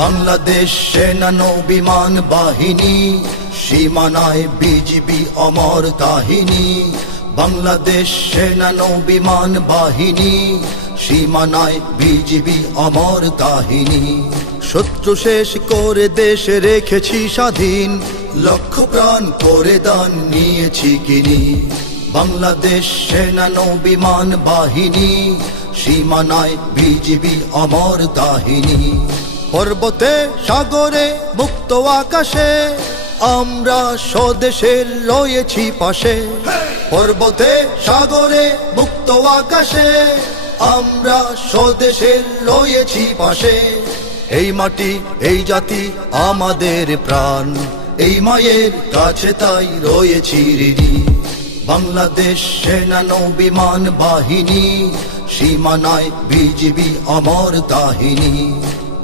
বাংলাদেশ সেনা নৌ বিমান বাহিনী, সীমানায় বিজিবি অমর কাহিনী। বাংলাদেশ সেনা নৌ বিমান বাহিনী, সীমানায় বিজিবি অমর কাহিনী। শত্রু শেষ করে দেশ রেখেছি স্বাধীন, লক্ষ প্রাণ করে দান নিয়েছি কিনি। বাংলাদেশ সেনা নৌ বিমান বাহিনী, সীমানায় বিজিবি অমর কাহিনী। পর্বতে সাগরে মুক্ত আকাশে আমরা স্বদেশের রয়েছি পাশে। পর্বতে সাগরে মুক্ত আকাশে আমরা স্বদেশের রয়েছি পাশে। এই মাটি এই জাতি আমাদের প্রাণ, এই মায়ের কাছে তাই রয়েছি ঋণী। বাংলাদেশ সেনা নৌ বিমান বাহিনী, সীমানায় বিজিবি অমর কাহিনী।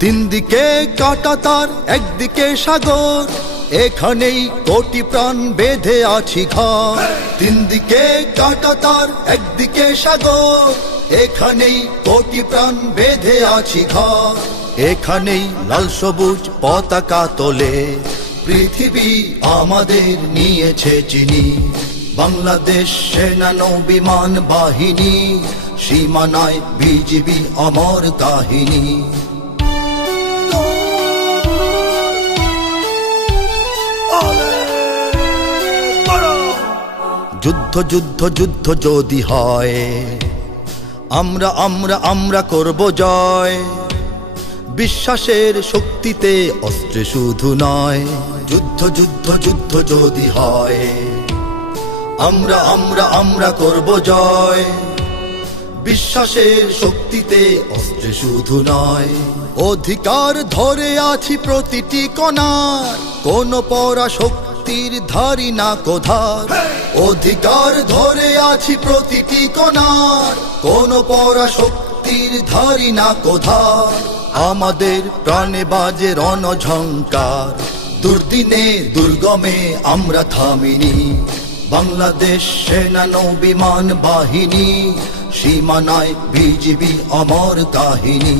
তিন দিকে কাঁটা তার, একদিকে সাগর, এখানেই কোটি প্রাণ বেঁধে আছি ঘর। তিন দিকে কাঁটা তার, একদিকে সাগর, এখানেই কোটি প্রাণ বেঁধে আছি ঘর। এখানেই লাল সবুজ পতাকা তোলে, পৃথিবী আমাদের নিয়েছে চিনি। বাংলাদেশ সেনা নৌ বিমান বাহিনী, সীমানায় বিজিবি অমর কাহিনী। যুদ্ধ যুদ্ধ যুদ্ধ যদি হয়, আমরা আমরা আমরা করব জয়। বিশ্বাসের শক্তিতে অস্ত্রে শুধু নয়। যুদ্ধ যুদ্ধ যুদ্ধ যদি হয়, আমরা আমরা আমরা করব জয়। বিশ্বাসের শক্তিতে অস্ত্রে শুধু নয়। অধিকার ধরে আছি প্রতিটি কণার, কোন পরাশক্তির ধারি না কোধার। অধিকার ধরে আছি প্রতিটি কণার, কোন পরাশক্তির ধারি না কোধার। আমাদের প্রাণে বাজে রণঝঙ্কার, দুর্দিনে দুর্গমে আমরা থামিনি। বাংলাদেশ সেনা নৌ বিমান বাহিনী, সীমানায় বিজিবি অমর কাহিনী।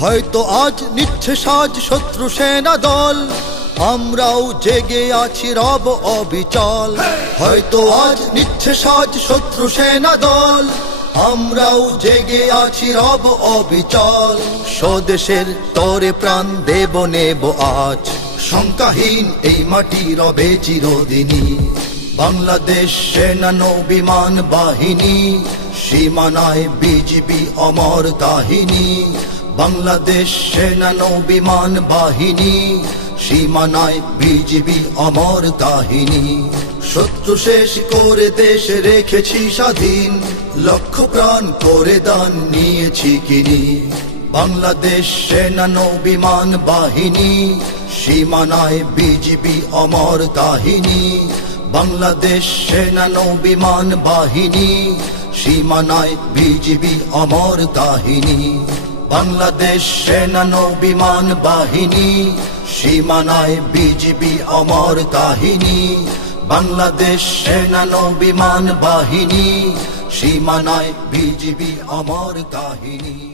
হয়তো আজ নিচ্ছে সাজ শত্রু সেনা দল, আমরাও জেগে আছি রব অবিচল। হয়তো আজ নিচ্ছে সাজ শত্রু সেনা দল, আমরাও জেগে আছি রব অবিচল। স্বদেশের তরে প্রাণ দেব নেব আজ, শঙ্কাহীন এই মাটি রবে চিরদিনই। বাংলাদেশ সেনা নৌ বিমান বাহিনী, সীমানায় বিজিবি অমর কাহিনী। বাংলাদেশ সেনা নৌ বিমান বাহিনী, সীমানায় বিজিবি অমর কাহিনী। শত্রু শেষ করে দেশ রেখেছি স্বাধীন, লক্ষ প্রাণ করে দান নিয়েছি কিনি। বাংলাদেশ সেনা নৌ বিমান বাহিনী, সীমানায় বিজিবি অমর কাহিনী। বাংলাদেশ সেনা নৌ বিমান বাহিনী, সীমানায় বিজিবি অমর কাহিনী। বাংলাদেশ সেনা নৌ বিমান বাহিনী, সীমানায় বিজিবি অমর কাহিনী। বাংলাদেশ সেনা নৌ বিমান বাহিনী, সীমানায় বিজিবি অমর কাহিনী।